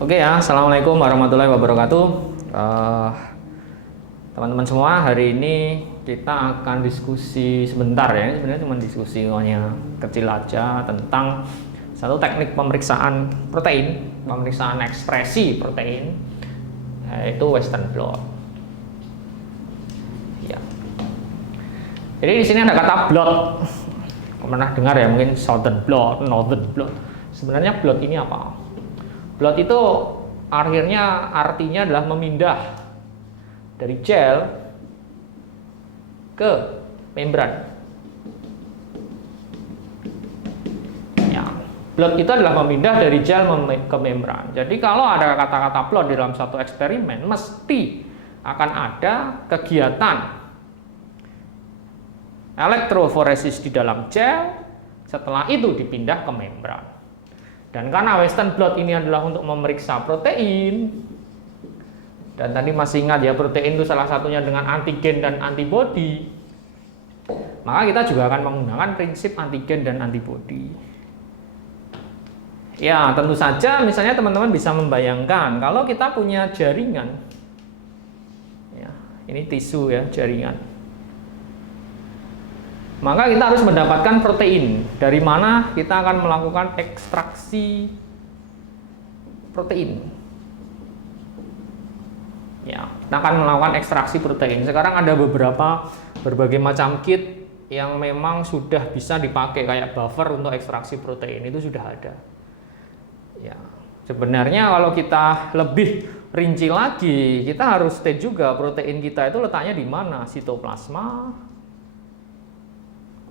Oke ya, Assalamualaikum warahmatullahi wabarakatuh. Teman-teman semua, hari ini kita akan diskusi sebentar ya. Ini sebenarnya cuma diskusi kecil aja tentang satu teknik pemeriksaan protein, pemeriksaan ekspresi protein, yaitu Western blot. Ya. Jadi di sini ada kata blot. Pernah dengar ya, mungkin Southern blot, Northern blot. Sebenarnya blot ini apa? Blot itu akhirnya artinya adalah memindah dari gel ke membran. Ya, blot itu adalah memindah dari gel ke membran. Jadi kalau ada kata-kata blot di dalam satu eksperimen, mesti akan ada kegiatan elektroforesis di dalam gel, setelah itu dipindah ke membran. Dan karena Western blot ini adalah untuk memeriksa protein, dan tadi masih ingat ya, protein itu salah satunya dengan antigen dan antibodi, maka kita juga akan menggunakan prinsip antigen dan antibodi. Ya, tentu saja misalnya teman-teman bisa membayangkan kalau kita punya jaringan, ya, ini tisu ya, jaringan. Maka kita harus mendapatkan protein. Dari mana kita akan melakukan ekstraksi protein. Ya, kita akan melakukan ekstraksi protein. Sekarang ada berbagai macam kit yang memang sudah bisa dipakai kayak buffer untuk ekstraksi protein, itu sudah ada. Ya, sebenarnya kalau kita lebih rinci lagi, kita harus state juga protein kita itu letaknya di mana, sitoplasma,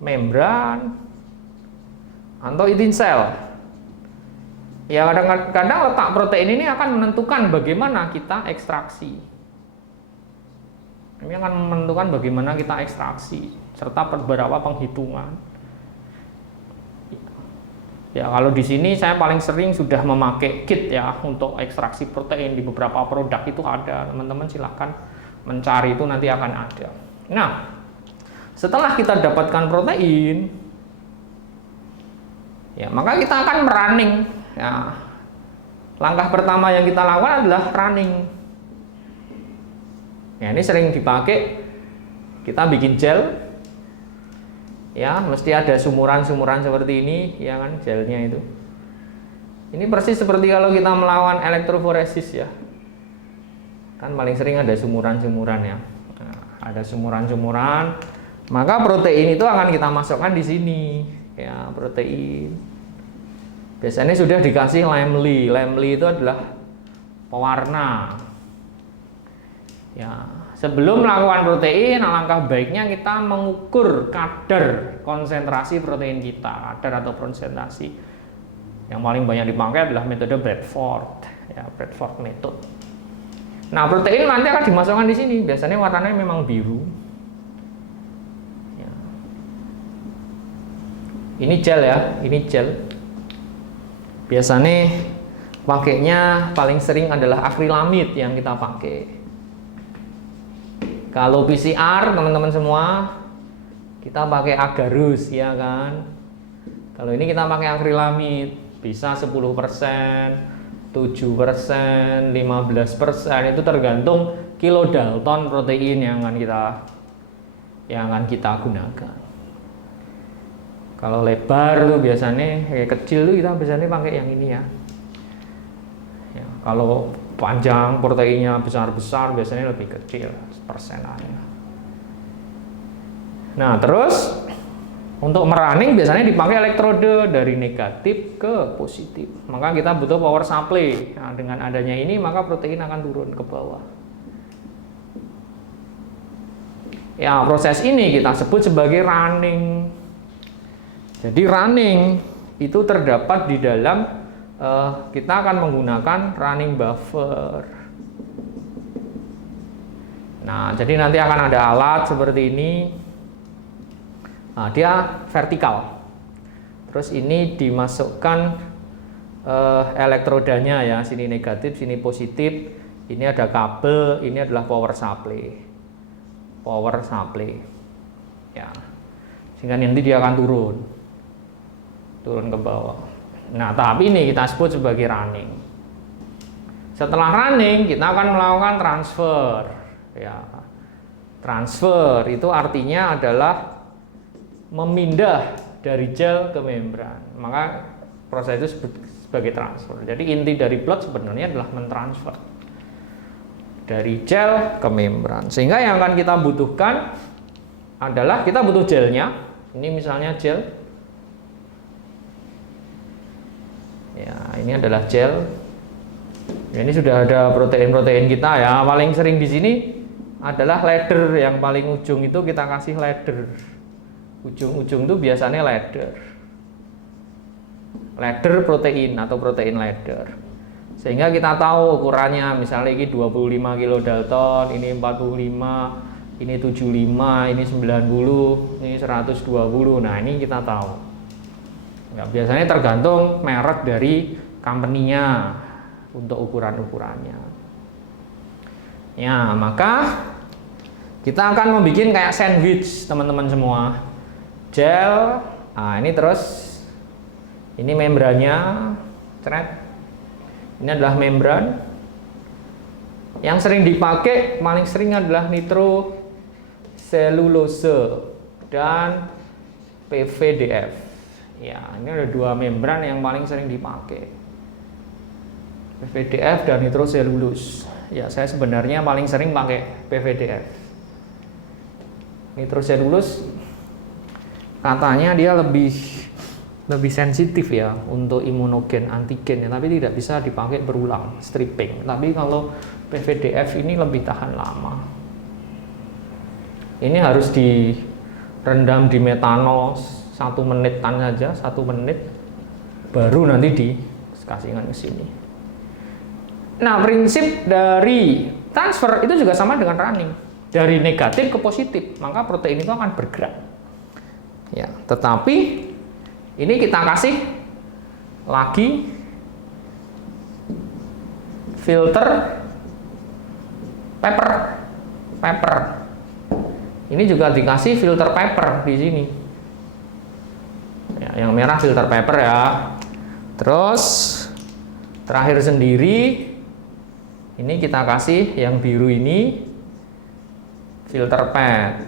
membran, atau inti sel. Ya, kadang-kadang letak protein ini akan menentukan bagaimana kita ekstraksi. Ini akan menentukan bagaimana kita ekstraksi serta beberapa penghitungan. Ya, kalau di sini saya paling sering sudah memakai kit ya untuk ekstraksi protein, di beberapa produk itu ada. Teman-teman silahkan mencari, itu nanti akan ada. Nah, setelah kita dapatkan protein, ya, maka kita akan running. Ya, langkah pertama yang kita lakukan adalah running. Ya, ini sering dipakai. Kita bikin gel, ya, mesti ada sumuran-sumuran seperti ini, ya kan, gelnya itu. Ini persis seperti kalau kita melakukan elektroforesis ya. Kan paling sering ada sumuran-sumuran ya. Nah, ada sumuran-sumuran. Maka protein itu akan kita masukkan di sini, ya, protein. Biasanya sudah dikasih lamely. Lamely itu adalah pewarna. Ya, sebelum melakukan protein, alangkah baiknya kita mengukur kadar konsentrasi protein kita, kadar atau konsentrasi. Yang paling banyak dipakai adalah metode Bradford, ya, Bradford method. Nah, protein nanti akan dimasukkan di sini. Biasanya warnanya memang biru. Ini gel ya, ini gel. Biasanya pakainya paling sering adalah akrilamid yang kita pakai. Kalau PCR teman-teman semua, kita pakai agarus ya kan. Kalau ini kita pakai akrilamid, bisa 10%, 7%, 15%, itu tergantung kilodalton protein yang akan kita gunakan. Kalau lebar tuh biasanya kayak kecil tuh kita biasanya pakai yang ini ya. Ya, kalau panjang proteinnya besar-besar biasanya lebih kecil persenannya. Nah, terus untuk merunning biasanya dipakai elektrode dari negatif ke positif. Maka kita butuh power supply. Nah, dengan adanya ini maka protein akan turun ke bawah. Ya, proses ini kita sebut sebagai running. Jadi running itu terdapat di dalam, kita akan menggunakan running buffer. Nah, jadi nanti akan ada alat seperti ini. Nah, dia vertikal. Terus ini dimasukkan elektrodanya ya, sini negatif, sini positif. Ini ada kabel, ini adalah power supply. Power supply. Ya. Sehingga nanti dia akan turun ke bawah. Nah, tahap ini kita sebut sebagai running. Setelah running kita akan melakukan transfer. Ya, transfer itu artinya adalah memindah dari gel ke membran. Maka proses itu sebagai transfer. Jadi inti dari plot sebenarnya adalah mentransfer dari gel ke membran. Sehingga yang akan kita butuhkan adalah kita butuh gelnya. Ini misalnya gel. Ya, ini adalah gel. Ini sudah ada protein-protein kita ya. Paling sering di sini adalah ladder, yang paling ujung itu kita kasih ladder. Ujung-ujung itu biasanya ladder. Ladder protein atau protein ladder. Sehingga kita tahu ukurannya, misalnya ini 25 kilodalton, ini 45, ini 75, ini 90, ini 120. Nah, ini kita tahu. Ya, biasanya tergantung merek dari company-nya untuk ukuran-ukurannya. Ya, maka kita akan membuat kayak sandwich, teman-teman semua. Gel, nah ini terus ini membrannya, ini adalah membran. Yang sering dipakai, paling sering adalah nitroselulose dan PVDF. Ya, ini ada dua membran yang paling sering dipakai, PVDF dan nitroselulose. Ya, saya sebenarnya paling sering pakai PVDF. Nitroselulose katanya dia lebih sensitif ya untuk imunogen, antigen ya, tapi tidak bisa dipakai berulang, stripping. Tapi kalau PVDF ini lebih tahan lama. Ini harus direndam di metanol 1 menitan saja, 1 menit, baru nanti dikasihkan ke sini. Nah, prinsip dari transfer itu juga sama dengan running, dari negatif ke positif, maka protein itu akan bergerak. Ya, tetapi ini kita kasih lagi filter paper. Ini juga dikasih filter paper di sini. Ya, yang merah filter paper ya. Terus terakhir sendiri ini kita kasih yang biru ini filter pad.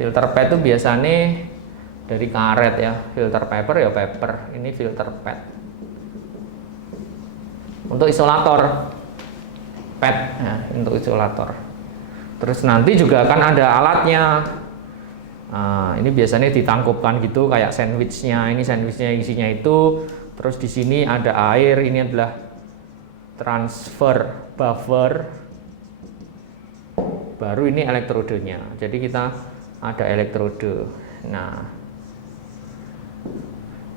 Filter pad itu biasanya dari karet ya, filter paper ya paper. Ini filter pad. Untuk isolator pad, ya, untuk isolator. Terus nanti juga akan ada alatnya. Nah, ini biasanya ditangkupkan gitu kayak sandwichnya. Ini sandwichnya isinya itu. Terus di sini ada air. Ini adalah transfer buffer. Baru ini elektrodenya. Jadi kita ada elektrode. Nah,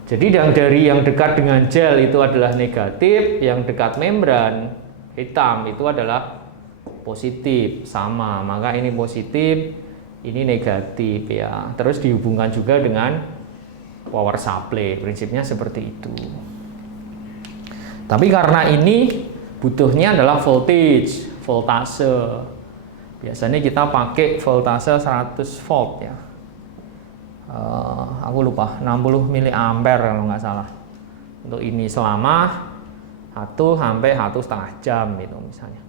jadi yang dekat dengan gel itu adalah negatif, yang dekat membran hitam itu adalah positif, sama. Maka ini positif, ini negatif ya. Terus dihubungkan juga dengan power supply. Prinsipnya seperti itu. Tapi karena ini butuhnya adalah voltage, voltase. Biasanya kita pakai voltase 100 volt ya. Aku lupa, 60 mA kalau nggak salah. Untuk ini selama 1 sampai 1,5 jam itu misalnya.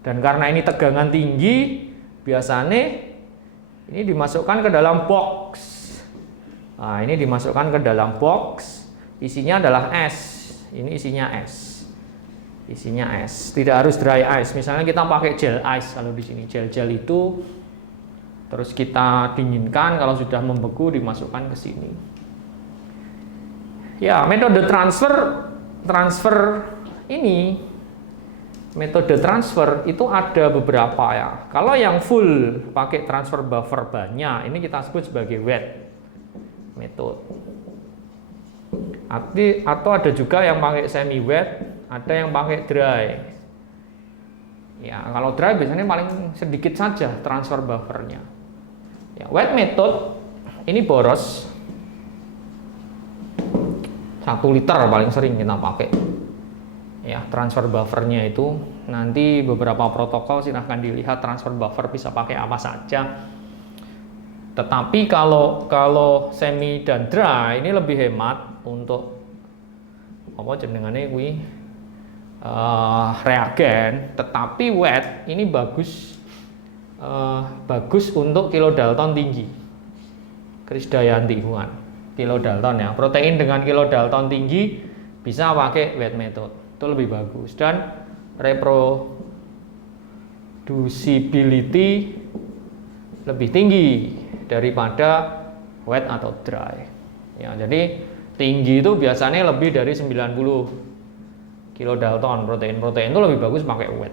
Dan karena ini tegangan tinggi, biasanya ini dimasukkan ke dalam box. Nah, ini dimasukkan ke dalam box. Isinya adalah es. Ini isinya es. Isinya es. Tidak harus dry ice. Misalnya kita pakai gel ice kalau di sini gel-gel itu, terus kita dinginkan, kalau sudah membeku dimasukkan ke sini. Ya, metode transfer ini, metode transfer itu ada beberapa ya. Kalau yang full pakai transfer buffer banyak, ini kita sebut sebagai wet method. Atau ada juga yang pakai semi wet, ada yang pakai dry. Ya, kalau dry biasanya paling sedikit saja transfer buffernya. Ya, wet method ini boros 1 liter paling sering kita pakai. Ya, transfer buffernya itu nanti beberapa protokol silahkan dilihat transfer buffer bisa pakai apa saja. Tetapi kalau semi dan dry ini lebih hemat untuk apa jenengannya kuwi reagen, tetapi wet ini bagus untuk kilodalton tinggi. Krisdayanti Huan, kilodalton ya. Protein dengan kilodalton tinggi bisa pakai wet method, itu lebih bagus, dan reproducibility lebih tinggi daripada wet atau dry. Ya, jadi tinggi itu biasanya lebih dari 90 kilodalton protein itu lebih bagus pakai wet.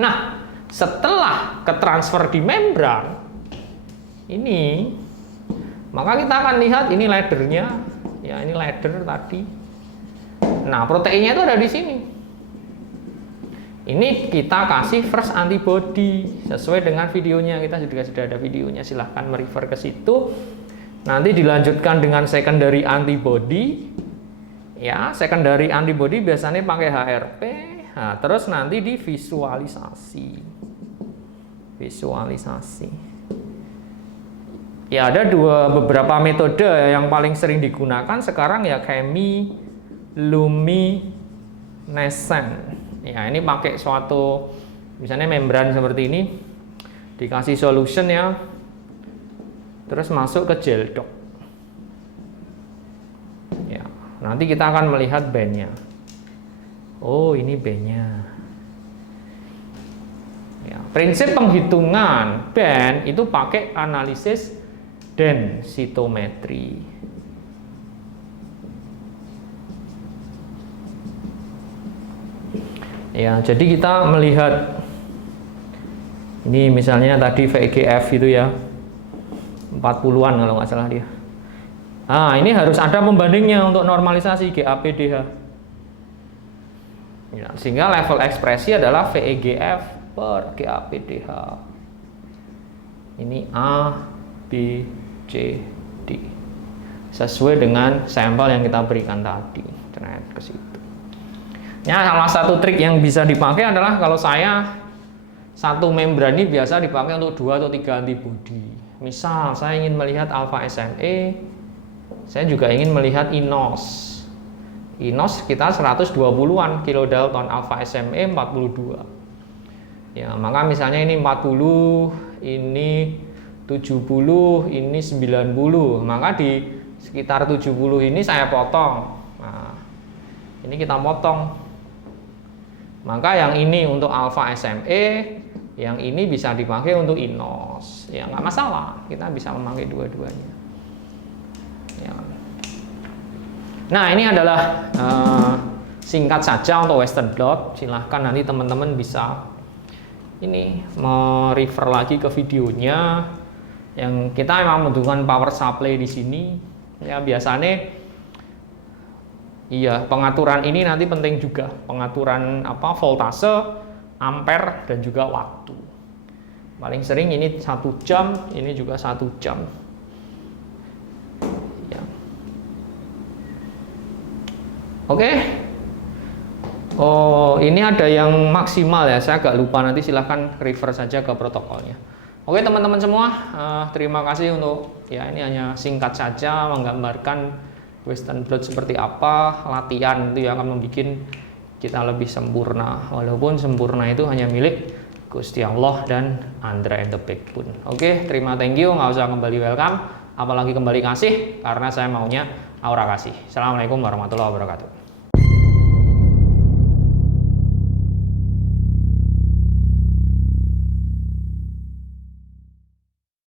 Nah, setelah ketransfer di membran ini, maka kita akan lihat ini laddernya, ya ini ladder tadi. Nah, proteinnya itu ada di sini. Ini kita kasih first antibody sesuai dengan videonya, kita juga sudah ada videonya, silahkan merefer ke situ. Nanti dilanjutkan dengan secondary antibody. Ya, secondary antibody biasanya pakai HRP. Nah, terus nanti divisualisasi. Visualisasi. Ya, ada beberapa metode yang paling sering digunakan sekarang ya chemiluminescent. Ya, ini pakai suatu misalnya membran seperti ini, dikasih solution ya, terus masuk ke gel dock. Ya, nanti kita akan melihat bandnya. Oh, ini bandnya. Ya, prinsip penghitungan band itu pakai analisis densitometry. Ya, jadi kita melihat ini misalnya tadi VEGF itu ya 40-an kalau nggak salah dia. Nah, ini harus ada pembandingnya untuk normalisasi GAPDH. Ya, sehingga level ekspresi adalah VEGF per GAPDH. Ini A, B, C, D. Sesuai dengan sampel yang kita berikan tadi. Ternyata ke situ. Ya, salah satu trik yang bisa dipakai adalah kalau saya satu membran ini biasa dipakai untuk 2 atau 3 antibody. Misal saya ingin melihat alpha SMA, saya juga ingin melihat INOS. INOS kita 120-an kilodalton, alpha SMA 42. Ya, maka misalnya ini 40, ini 70, ini 90. Maka di sekitar 70 ini saya potong. Nah, ini kita potong. Maka yang ini untuk alpha SMA, yang ini bisa dipakai untuk INOS. Ya, nggak masalah, kita bisa memakai dua-duanya. Ya. Nah, ini adalah singkat saja untuk Western blot. Silahkan nanti teman-teman bisa ini merefer lagi ke videonya. Yang kita memang membutuhkan power supply di sini. Ya, biasanya iya, pengaturan ini nanti penting juga, pengaturan voltase, ampere, dan juga waktu. Paling sering ini 1 jam, ini juga 1 jam. Ya. Oke. Oh, ini ada yang maksimal ya, saya agak lupa, nanti silahkan refer saja ke protokolnya. Oke teman-teman semua, terima kasih untuk ya ini hanya singkat saja menggambarkan Western blot seperti apa, latihan itu yang akan membuat kita lebih sempurna, walaupun sempurna itu hanya milik Gusti Allah dan Andra and the Backbone. Oke, thank you, nggak usah kembali welcome, apalagi kembali kasih, karena saya maunya aura kasih. Assalamualaikum warahmatullahi wabarakatuh.